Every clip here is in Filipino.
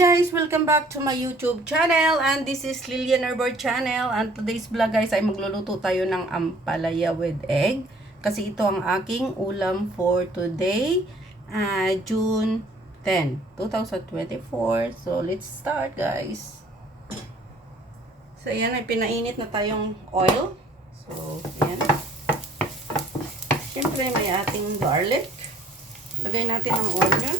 guys! Welcome back to my YouTube channel and this is Lilian Herbert channel and today's vlog guys ay magluluto tayo ng ampalaya with egg kasi ito ang aking ulam for today, June 10, 2024. So let's start guys. So ayan, ay pinainit na tayong oil. So ayan. Siyempre may ating garlic. Lagay natin ang onion.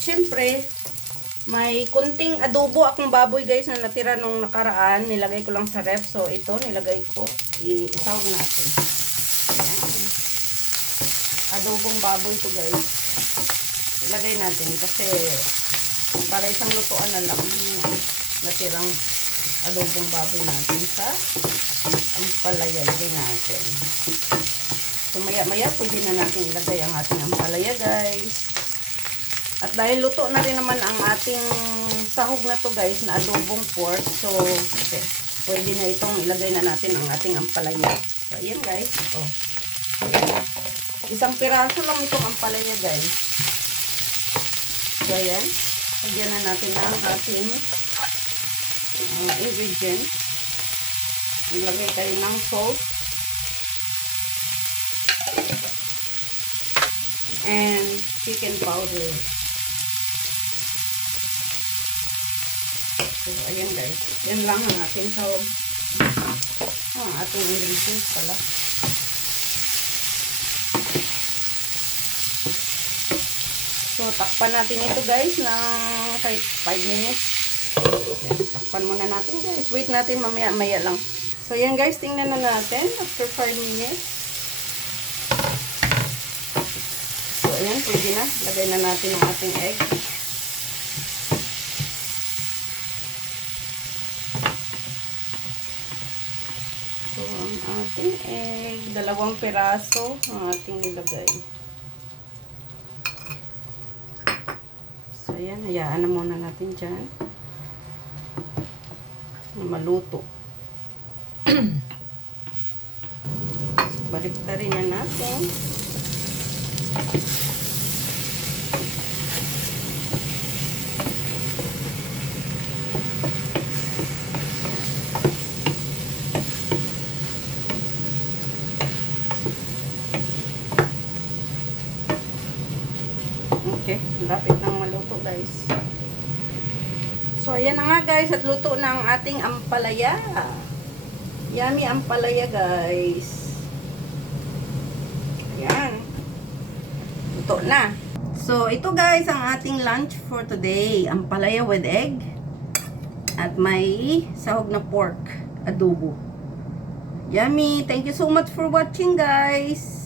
Siyempre, may kunting adobo akong baboy guys na natira nung nakaraan. Nilagay ko lang sa ref. So, ito nilagay ko. Isawag natin. Ayan. Adobong baboy to guys. Ilagay natin kasi para isang lutuan na lang natirang adobong baboy natin sa ampalaya. Ilagay natin. So, maya pwede na natin ilagay ang ating ampalaya guys. At dahil luto na rin naman ang ating sahog na to guys, na adobong pork. So, okay, pwede na itong ilagay na natin ang ating ampalaya. So, ayan guys. Oh. Isang piraso lang itong ampalaya guys. So, ayan. Lagyan na natin ang ating ingredients. Ilagay tayo ng salt. And chicken powder. So, ayan guys. Yan lang ang ating sahog. Ang ating ingredients pala. So, takpan natin ito guys na kahit 5 minutes. Yan, takpan muna natin guys. Wait natin mamaya-maya lang. So, yan guys. Tingnan na natin after 5 minutes. So, ayan. Pwede na. Lagay na natin ang ating egg. So, ang ating egg, 2 piraso ang ating nilagay. So, ayan, hayaan na muna natin dyan. Maluto. Baliktarin na natin. Okay, lapit nang maluto guys. So ayan na nga guys, at luto na ang ating ampalaya. Yummy ampalaya guys. Ayan. Luto na. So ito guys ang ating lunch for today. Ampalaya with egg. At may sahog na pork adobo. Yummy. Thank you so much for watching guys.